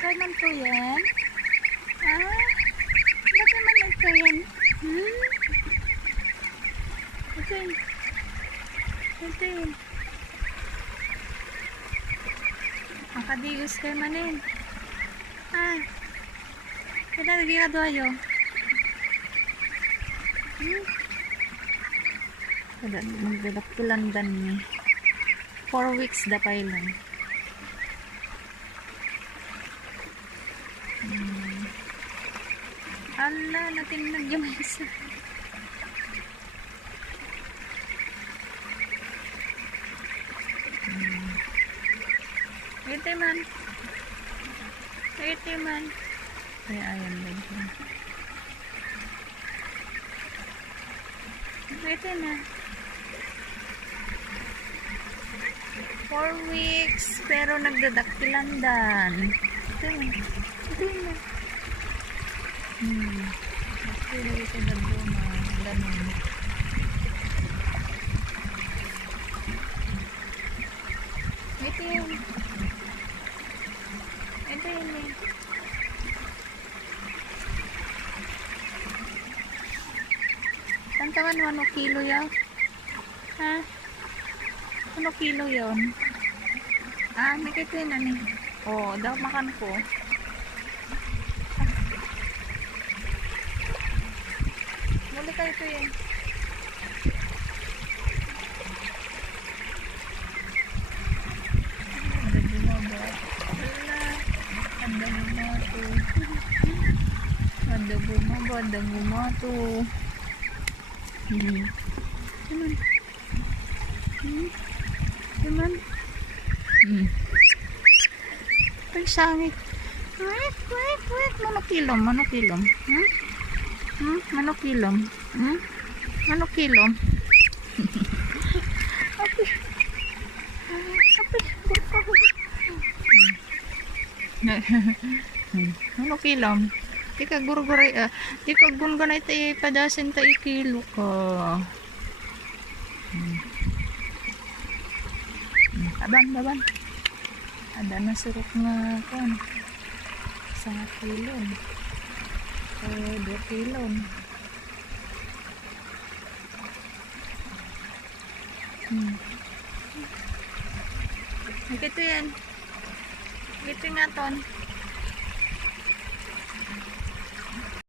Bakit man po yan? Bakit man ito yan? Ito yun. Ito yun. Makadigos kayo manin. Kaya lagi ka doyo. Magdadaktulandan ni. 4 weeks da pa lang. Ala, natingnan yung isa. Ito man. Ito man. Ay, ayan lang. Ito na. 4 weeks, pero nagdadaktilandan. Ito na. Ito na. Ito na dagoma. Ganun. Ito yun. Ito yun eh. Tantawan mo, ano kilo yun? Ano kilo yun? May kito yun ano. Daw makan ko. Muli ka ito yun. Ada bumato. Cuman. Ang sangit. Wait. Manokilom. Manokilom. Manokilom. Tika gurguray, tika gungunay tayo padasin tayo kilo ka. Taban. Ada na surok nga kan. 1 kilo. 2 kilo. Ito yan. Ito nga ton.